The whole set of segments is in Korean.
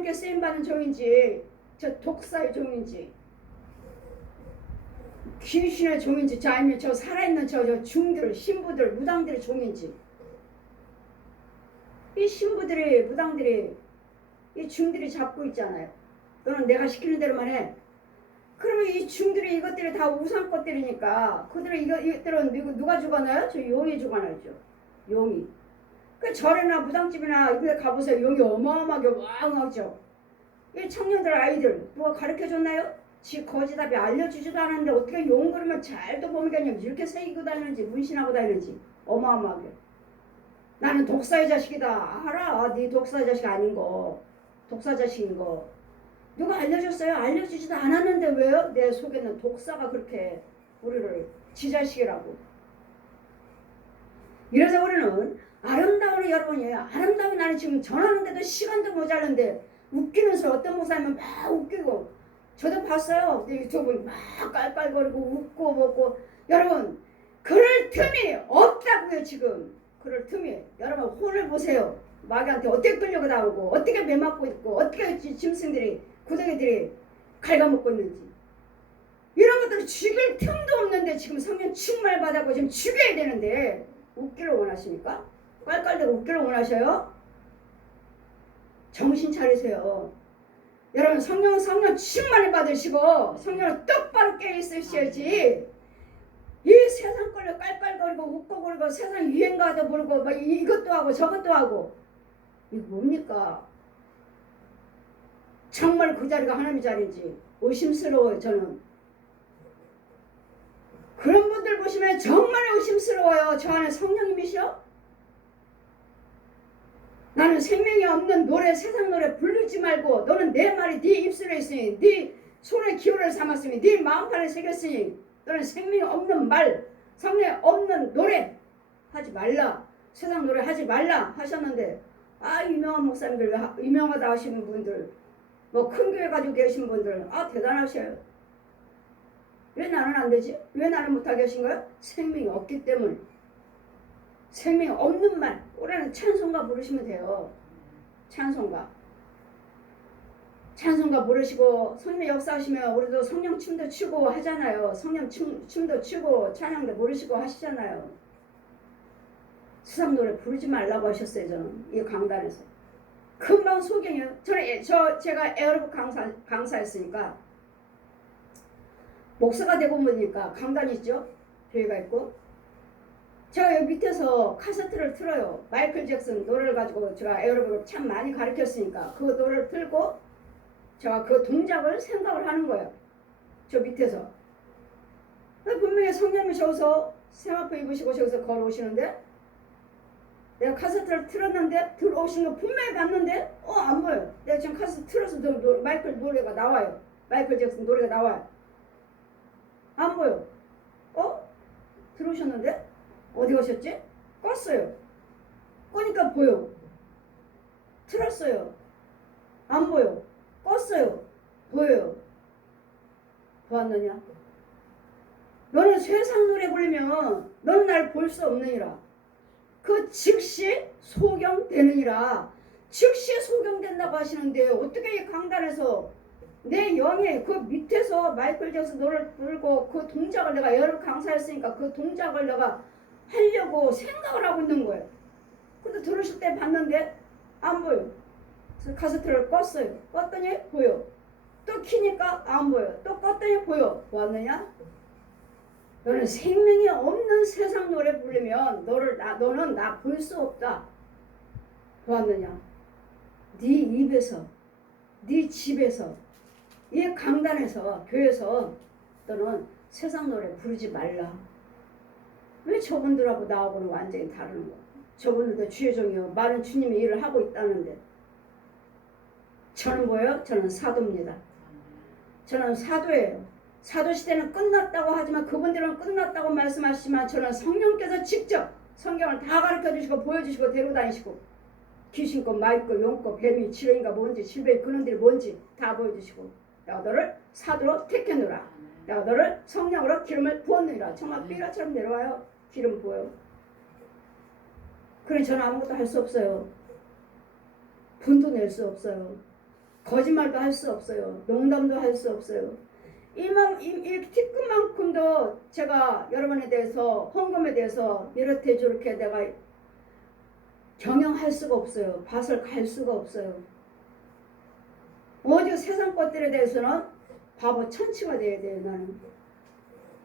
하나님께 쓰임받은 종인지 저 독사의 종인지 귀신의 종인지 저 아니면 저 살아있는 저 중들 신부들 무당들의 종인지 이 신부들이 무당들이 이 중들이 잡고 있잖아요. 너는 내가 시키는 대로만 해. 그러면 이 중들이 이것들이 다 우상 것들이니까 그들은 이것들은 누가 죽어나요? 저 용이 죽어나죠. 용이. 그 절이나 무당집이나 이런 데 가보세요. 용이 어마어마하게 왕하죠. 이 청년들 아이들 누가 가르쳐줬나요? 지 거지답이 알려주지도 않았는데 어떻게 용 그러면 잘도 보면 이렇게 새기고 다니는지 문신하고 다니는지 어마어마하게. 나는 독사의 자식이다. 알아. 네 독사의 자식 아닌 거. 독사 자식인 거. 누가 알려줬어요? 알려주지도 않았는데 왜요? 내 속에는 독사가 그렇게 우리를 지 자식이라고. 이래서 우리는 아름다운 여러분이에요. 아름다운 나는 지금 전하는데도 시간도 모자란데 웃기는 소리 어떤 목사님은 막 웃기고 저도 봤어요. 유튜브 막 깔깔거리고 웃고 먹고 여러분 그럴 틈이 없다고요 지금. 그럴 틈이. 여러분 혼을 보세요. 마귀한테 어떻게 끌려고 나오고 어떻게 매맞고 있고 어떻게 짐승들이 구덩이들이 갉아먹고 있는지 이런 것들을 죽일 틈도 없는데 지금 성령 충만을 받았고 지금 죽여야 되는데 웃기를 원하십니까? 깔깔대고 웃기를 원하셔요? 정신 차리세요. 여러분 성령 충만을 받으시고 성령을 똑바로 깨있으셔야지 이 세상 걸로 깔깔거리고 웃고 그러고 세상 유행가도 부르고 막 이것도 하고 저것도 하고 이거 뭡니까? 정말 그 자리가 하나님의 자리인지 의심스러워요. 저는 그런 분들 보시면 정말 의심스러워요. 저 안에 성령님이시여? 나는 생명이 없는 노래 세상 노래 부르지 말고 너는 내 말이 네 입술에 있으니 네 손에 기호를 삼았으니 네 마음판에 새겼으니 너는 생명이 없는 말 성령이 없는 노래 하지 말라. 세상 노래 하지 말라 하셨는데 유명한 목사님들 유명하다 하시는 분들 뭐 큰 교회 가지고 계신 분들 대단하셔요. 왜 나는 안 되지? 왜 나는 못하게 하신 거예요? 생명이 없기 때문에. 생명이 없는 말 올해는 찬송가 부르시면 돼요. 찬송가 부르시고 성령 역사하시면 우리도 성령 춤도 추고 하잖아요. 성령 춤도 추고 찬양도 부르시고 하시잖아요. 수상 노래 부르지 말라고 하셨어요. 저는 이 강단에서 금방 소경이요. 제가 에어로빅 강사였으니까 목사가 되고 보니까 강단이 있죠. 교회가 있고 제가 여기 밑에서 카세트를 틀어요. 마이클 잭슨 노래를 가지고 제가 에어로빅을 참 많이 가르쳤으니까 그 노래를 틀고 제가 그 동작을 생각을 하는 거예요. 저 밑에서 분명히 성령님이 저기서 세마포 입으시고 저기서 걸어오시는데 내가 카세트를 틀었는데 들어오신 거 분명히 봤는데 안 보여요. 내가 지금 카세트 틀어서 마이클 노래가 나와요. 마이클 잭슨 노래가 나와요. 안 보여. 들어오셨는데 어디 가셨지? 껐어요. 끄니까 보여. 틀었어요. 안 보여. 껐어요. 보여요. 보았느냐? 너는 세상 노래 부르면 너는 날 볼 수 없느니라. 그 즉시 소경되느니라. 즉시 소경된다고 하시는데 어떻게 이 강단에서 내 영에 그 밑에서 마이클 잭슨 노래를 부르고 그 동작을 내가 여러 강사했으니까 그 동작을 내가 하려고 생각을 하고 있는 거예요. 근데 들으실 때 봤는데 안 보여. 그래서 카세트를 껐어요. 껐더니 보여. 또 키니까 안 보여. 또 껐더니 보여. 보았느냐? 너는 생명이 없는 세상 노래 부르면 너는 나 볼 수 없다. 보았느냐? 네 입에서 네 집에서 이 강단에서 교회에서 너는 세상 노래 부르지 말라. 왜 저분들하고 나하고는 완전히 다른 거야? 저분들도 주의 종이요 많은 주님의 일을 하고 있다는데 저는 뭐예요? 저는 사도입니다. 저는 사도예요. 사도시대는 끝났다고 하지만 그분들은 끝났다고 말씀하시지만 저는 성령께서 직접 성경을 다 가르쳐주시고 보여주시고 데리고 다니시고 귀신과 마귀과 용과 뱀이 지렁이가 뭔지 질병이 그놈들이 뭔지 다 보여주시고 내가 너를 사도로 택해놓으라. 내가 너를 성령으로 기름을 부었느니라. 정말 삐라처럼 내려와요. 기름 부어요. 그러니 저는 아무것도 할 수 없어요. 분도 낼 수 없어요. 거짓말도 할 수 없어요. 농담도 할 수 없어요. 이 티끌만큼도 제가 여러분에 대해서 헌금에 대해서 이렇게 저렇게 내가 경영할 수가 없어요. 밭을 갈 수가 없어요. 오직 세상 것들에 대해서는 바보 천치가 돼야 돼요. 나는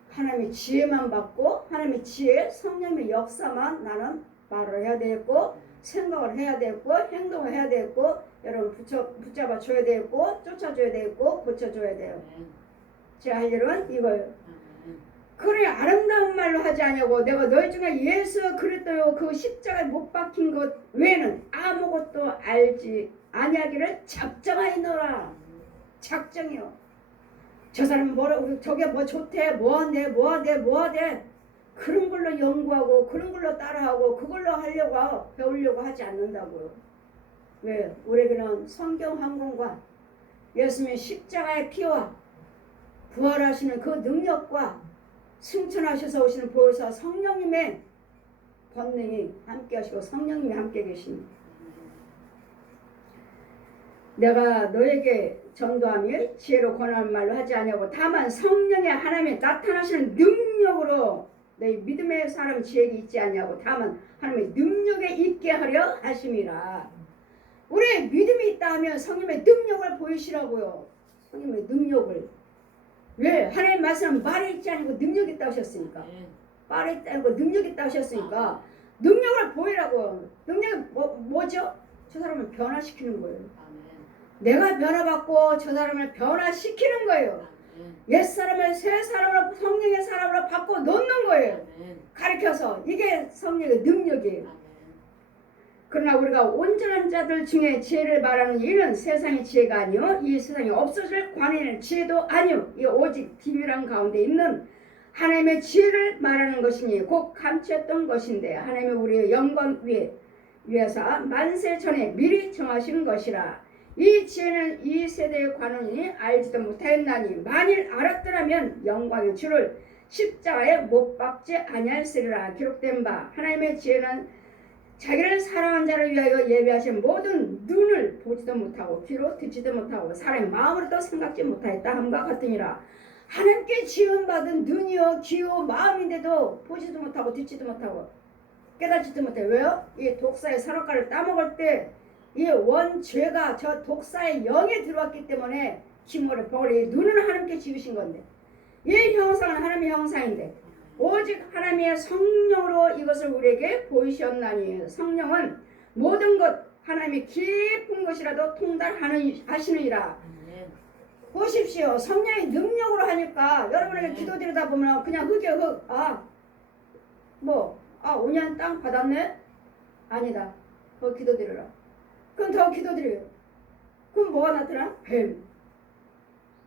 하나님의 지혜만 받고 하나님의 지혜 성령의 역사만 나는 말을 해야 되겠고 생각을 해야 되겠고 행동을 해야 되겠고 여러분 붙잡아 줘야 되겠고 쫓아줘야 되겠고 고쳐줘야 돼요. 제 할 일은 이거예요. 그래 아름다운 말로 하지 않냐고. 내가 너희 중에 예수 그리스도요 그 십자가에 못 박힌 것 외에는 아무것도 알지 아니하기를 작정하이노라. 작정이요. 저 사람은 뭐라고 저게 뭐 좋대 뭐하대 그런 걸로 연구하고 그런 걸로 따라하고 그걸로 하려고 배우려고 하지 않는다고요. 왜? 우리에게는 성경 항공과 예수님의 십자가의 피와 부활하시는 그 능력과 승천하셔서 오시는 보혜사 성령님의 권능이 함께 하시고 성령님이 함께 계십니다. 내가 너에게 전도하며 지혜로 권하는 말로 하지 아니하고 다만 성령의 하나님의 나타나시는 능력으로 너희 믿음의 사람 지혜가 있지 아니하고 다만 하나님의 능력에 있게 하려 하심이라. 우리의 믿음이 있다 하면 성령의 능력을 보이시라고요. 성령의 능력을. 왜? 하나님 말씀은 말에 있지 않고 능력이 있다 하셨으니까. 말에 있다 하고 능력이 있다 하셨으니까 능력을 보이라고요. 능력이 뭐죠? 저 사람을 변화시키는 거예요. 내가 변화받고 저 사람을 변화시키는 거예요. 옛사람을 새 사람으로 성령의 사람으로 바꿔 놓는 거예요. 가르쳐서 이게 성령의 능력이에요. 그러나 우리가 온전한 자들 중에 지혜를 말하는 이는 세상의 지혜가 아니요 이 세상에 없어질 관해는 지혜도 아니요 이 오직 비밀한 가운데 있는 하나님의 지혜를 말하는 것이니 곧 감추었던 것인데 하나님의 우리의 영광 위에서 만세 전에 미리 정하신 것이라. 이 지혜는 이 세대의 관원이 알지도 못하였나니 만일 알았더라면 영광의 주를 십자가에 못 박지 아니하였으리라. 기록된 바 하나님의 지혜는 자기를 사랑한 자를 위하여 예비하신 모든 눈을 보지도 못하고 귀로 듣지도 못하고 사람의 마음으로도 생각지 못하였다 함과 같으니라. 하나님께 지원받은 눈이요 귀요 마음인데도 보지도 못하고 듣지도 못하고 깨닫지도 못해요. 왜요? 이 독사의 선악과를 따먹을 때 이 원죄가 저 독사의 영에 들어왔기 때문에 힘으로 벌이 눈은 하나님께 지으신 건데 이 형상은 하나님의 형상인데 오직 하나님의 성령으로 이것을 우리에게 보이셨나니 성령은 모든 것 하나님의 깊은 것이라도 통달하시느니라. 보십시오. 성령의 능력으로 하니까 여러분에게 기도드리다 보면 그냥 흙에 흙. 5년 땅 받았네? 아니다. 더 기도드려라. 그럼 더 기도드려요. 그럼 뭐가 나타나? 뱀.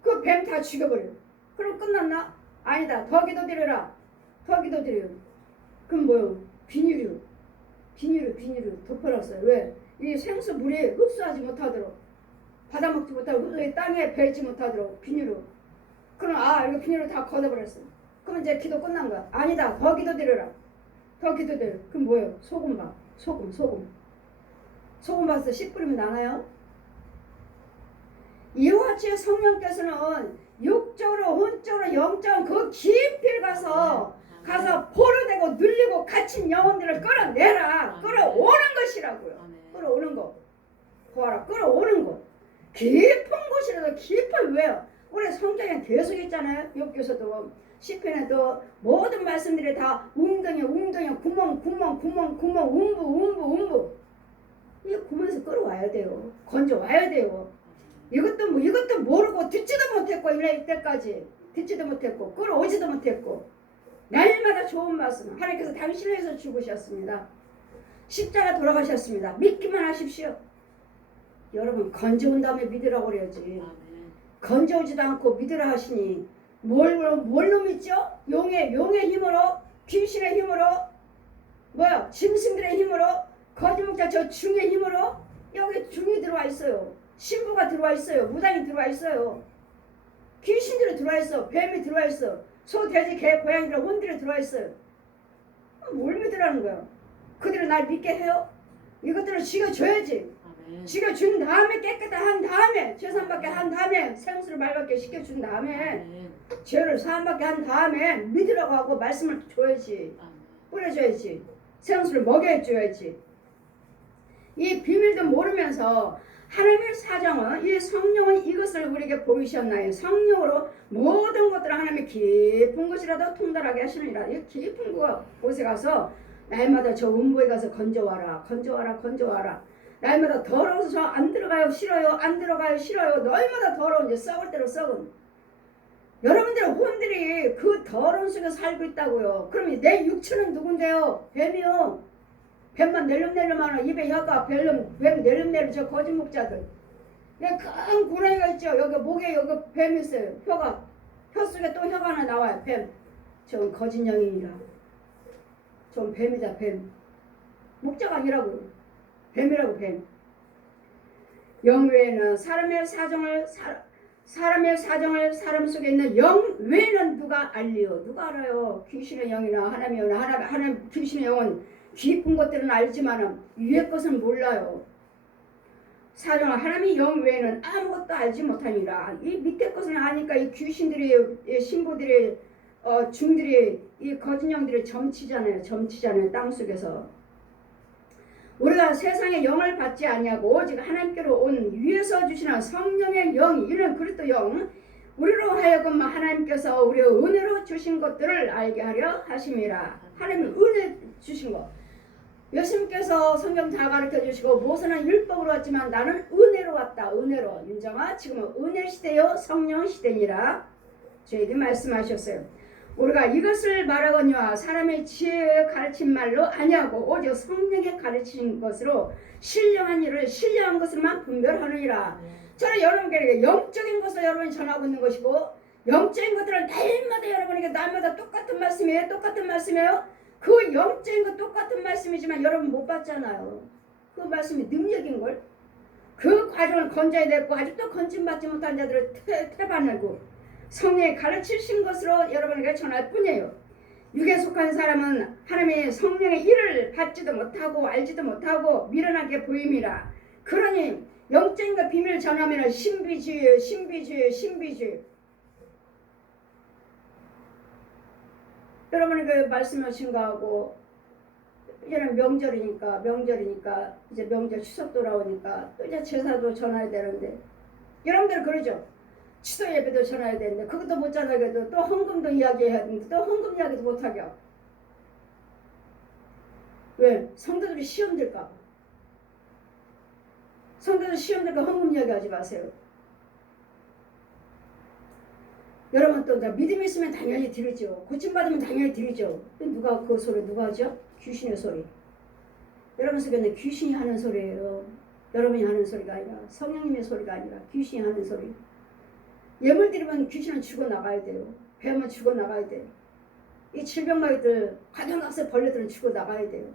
그 뱀 다 죽여버려요. 그럼 끝났나? 아니다. 더 기도드려라. 더 기도드려요. 그럼 뭐요? 비닐이요. 비닐을 덮어놨어요. 왜? 이 생수 물이 흡수하지 못하도록 받아먹지 못하고 땅에 배지 못하도록 비닐로. 그럼 이거 비닐로 다 걷어버렸어. 그럼 이제 기도 끝난 거야. 아니다. 더 기도드려라. 더 기도드려. 그럼 뭐예요? 소금 봐. 소금 봐서 씨 뿌리면 나나요? 이와 같이 성령께서는 육적으로 혼적으로 영적으로 그 깊이를 가서 포로되고 눌리고 갇힌 영혼들을 끌어내라. 끌어오는 것이라고요. 끌어오는 거. 보아라. 끌어오는 것. 깊은 곳이라도 깊은 왜요? 우리 성경에 계속 있잖아요. 욥기서도 시편에도 모든 말씀들이 다 웅덩이 구멍 움부 이 구멍에서 끌어와야 돼요. 건져와야 돼요. 이것도 모르고 듣지도 못했고 이때까지 듣지도 못했고 끌어오지도 못했고 날마다 좋은 말씀 하나님께서 당신을 위해서 죽으셨습니다. 십자가 돌아가셨습니다. 믿기만 하십시오. 여러분 건져온 다음에 믿으라고 그래야지. 건져오지도 않고 믿으라 하시니 뭘로 믿죠? 용의 힘으로 귀신의 힘으로 짐승들의 힘으로 거짓목자 저 중의 힘으로 여기 중이 들어와 있어요. 신부가 들어와 있어요. 무당이 들어와 있어요. 귀신들이 들어와 있어. 뱀이 들어와 있어. 소, 돼지, 개, 고양이들, 혼들이 들어와 있어요. 뭘 믿으라는 거야? 그들은 날 믿게 해요? 이것들을 죽여줘야지. 지켜준 다음에 깨끗한 다음에 제사함받게 한 다음에 생수를 맑게 씻겨준 다음에 죄를 사함받게 한 다음에 믿으라고 하고 말씀을 줘야지. 뿌려줘야지. 생수를 먹여줘야지. 이 비밀도 모르면서 하나님의 사정은 이 성령은 이것을 우리에게 보이셨나요? 성령으로 모든 것들을 하나님의 깊은 것이라도 통달하게 하시느니라. 이 깊은 곳에 가서 날마다 저 음부에 가서 건져와라. 날마다 더러워서 저 안 들어가요 싫어요. 안 들어가요 싫어요. 날마다 더러운 이제 썩을 대로 썩은 여러분들의 혼들이 그 더러운 속에 살고 있다고요. 그럼 내 육체는 누군데요? 뱀이요. 뱀만 낼름낼름하나 입에 혀가 뱀 낼름낼름 저 거짓 목자들. 큰 구렁이가 있죠. 여기 목에 여기 뱀 있어요. 혀 속에 또 혀가 하나 나와요. 뱀. 저건 거짓 영이니라. 저건 뱀이다 뱀. 목자가 아니라고요. 뱀이라고 뱀. 영 외에는 사람의 사정을 사람 속에 있는 영 외에는 누가 알리요? 누가 알아요? 귀신의 영이나 하나님의 영이나 하나님 귀신의 영은 깊은 것들은 알지만 위의 것은 몰라요. 사정은 하나님의 영 외에는 아무것도 알지 못하니라. 이 밑에 것은 아니까 이 귀신들이 신부들이 중들이 이 거짓 영들이 점치잖아요. 땅 속에서. 우리가 세상의 영을 받지 아니하고 오직 하나님께로 온 위에서 주시는 성령의 영이 이는 그리스도 영 우리로 하여금 하나님께서 우리의 은혜로 주신 것들을 알게 하려 하심이라. 하나님은 은혜 주신 것. 예수님께서 성경 다 가르쳐 주시고 모세는 율법으로 왔지만 나는 은혜로 왔다. 은혜로. 윤정아 지금은 은혜 시대요 성령 시대니라 저에게 말씀하셨어요. 우리가 이것을 말하거니와 사람의 지혜에 가르친 말로 아니하고 오직 성령의 가르친 것으로 신령한 일을 신령한 것으로만 분별하느니라. 저는 여러분께 영적인 것을 여러분이 전하고 있는 것이고 영적인 것들은 날마다 여러분에게 날마다 똑같은 말씀이에요. 그 영적인 것 똑같은 말씀이지만 여러분 못 받잖아요. 그 말씀이 능력인걸. 그 과정을 건져야 되고 아직도 건짐받지 못한 자들을 퇴반하고 성령이 가르치신 것으로 여러분에게 전할 뿐이에요. 육에 속한 사람은 하나님의 성령의 일을 받지도 못하고 알지도 못하고 미련하게 보임이라. 그러니 영적인 것 비밀을 전하면 신비주의예요. 신비주의. 여러분에게 말씀하신 거하고 이제는 명절이니까 이제 명절 추석 돌아오니까 또 이제 제사도 전해야 되는데 여러분들 그러죠. 추석 예배도 전해야 되는데 그것도 못 전하게도 또 헌금도 이야기해야 되는데 또 헌금 이야기도 못하게 하고. 왜? 성도들이 시험 들까 봐. 성도들 시험 들까 헌금 이야기하지 마세요. 여러분 또 믿음이 있으면 당연히 드리죠. 고침받으면 당연히 드리죠. 누가 그 소리 누가 하죠? 귀신의 소리. 여러분 속에는 귀신이 하는 소리예요. 여러분이 하는 소리가 아니라 성령님의 소리가 아니라 귀신이 하는 소리. 예물 드리면 귀신은 죽어나가야 돼요. 뱀은 죽어나가야 돼요. 이 질병마귀들 가정각세 벌레들은 죽어나가야 돼요.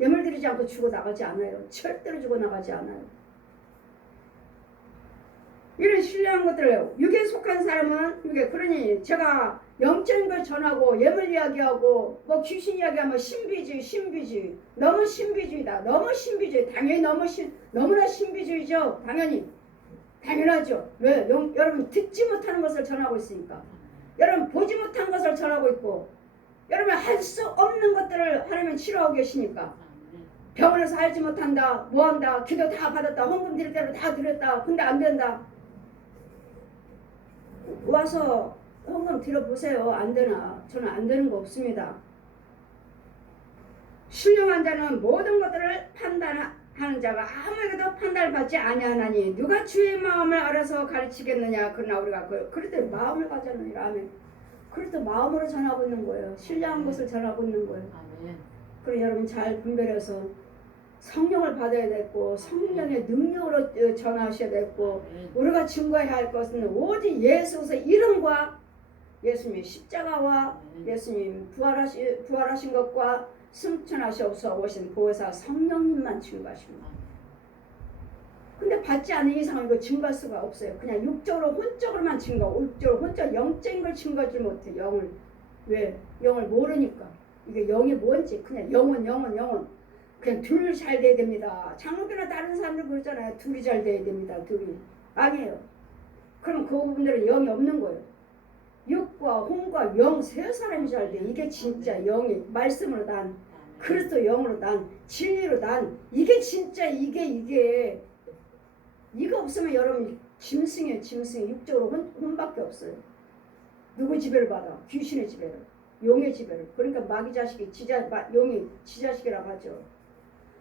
예물 드리지 않고 죽어나가지 않아요. 절대로 죽어나가지 않아요. 이런 신뢰한 것들을 육에 속한 사람은 그러니 제가 영적인 걸 전하고 예물 이야기하고 뭐 귀신 이야기하면 신비주의 너무 신비주의다. 너무 신비주의. 당연히 너무나 신비주의죠. 당연하죠. 왜? 여러분 듣지 못하는 것을 전하고 있으니까. 여러분 보지 못한 것을 전하고 있고 여러분 할 수 없는 것들을 하나님은 치료하고 계시니까. 병원에서 알지 못한다. 뭐한다. 기도 다 받았다. 헌금 드릴 대로 다 드렸다. 근데 안 된다. 와서 헌금 드려보세요. 안 되나? 저는 안 되는 거 없습니다. 신령한 자는 모든 것들을 판단하는 자가 아무에게도 판단을 받지 아니하나니 누가 주의 마음을 알아서 가르치겠느냐. 그러나 우리가 그럴 때 마음을 가졌느니라. 아멘. 그럴 때 마음으로 전하고 있는 거예요. 신령한 것을 전하고 있는 거예요. 그래 여러분 잘 분별해서 성령을 받아야 되고 성령의 능력으로 전하셔야 되고 우리가 증거해야 할 것은 오직 예수의 이름과 예수님의 십자가와 예수님 부활하신 것과 승천하셔서 오신 보혜사 성령님만 증거하십니다. 근데 받지 않은 이상은 이거 증거할 수가 없어요. 그냥 육적으로 혼적으로만 혼적 영적인 걸 증거하지 못해. 영을 왜? 영을 모르니까. 이게 영이 뭔지 그냥 영혼 그냥 둘 잘 돼야 됩니다. 장로교나 다른 사람들 그러잖아요. 둘이 잘 돼야 됩니다. 둘이. 아니에요. 그럼 그분들은 영이 없는 거예요. 육과 혼과 영 세 사람이 잘 돼. 이게 진짜 영이 말씀으로 난 그리스도 영으로 난 진리로 난 이게 진짜 이게 이거 없으면 여러분 짐승이에요. 짐승. 육적으로 혼밖에 없어요. 누구 지배를 받아? 귀신의 지배를. 용의 지배를. 그러니까 마귀 자식이 용이 지 자식이라고 하죠.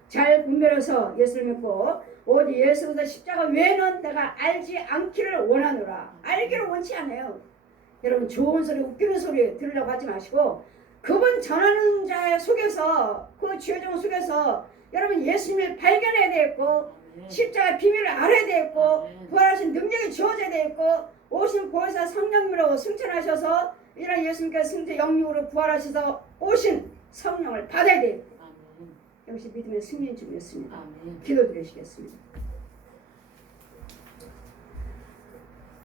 잘 분별해서 예수를 믿고 오직 예수 그리스도 십자가 외에는 내가 알지 않기를 원하노라. 알기를 원치 않아요. 여러분 좋은 소리 웃기는 소리 들으려고 하지 마시고 그분 전하는 자 속에서 그 주여정 속에서 여러분 예수님을 발견해야 되겠고 십자가의 비밀을 알아야 되겠고 부활하신 능력이 주어져야 되겠고 오신 보혜사 성령님으로 승천하셔서 이런 예수님께서 승제 영육으로 부활하셔서 오신 성령을 받아야 되겠고 역시 믿음의 승리인 줄 믿습니다. 기도드리시겠습니다.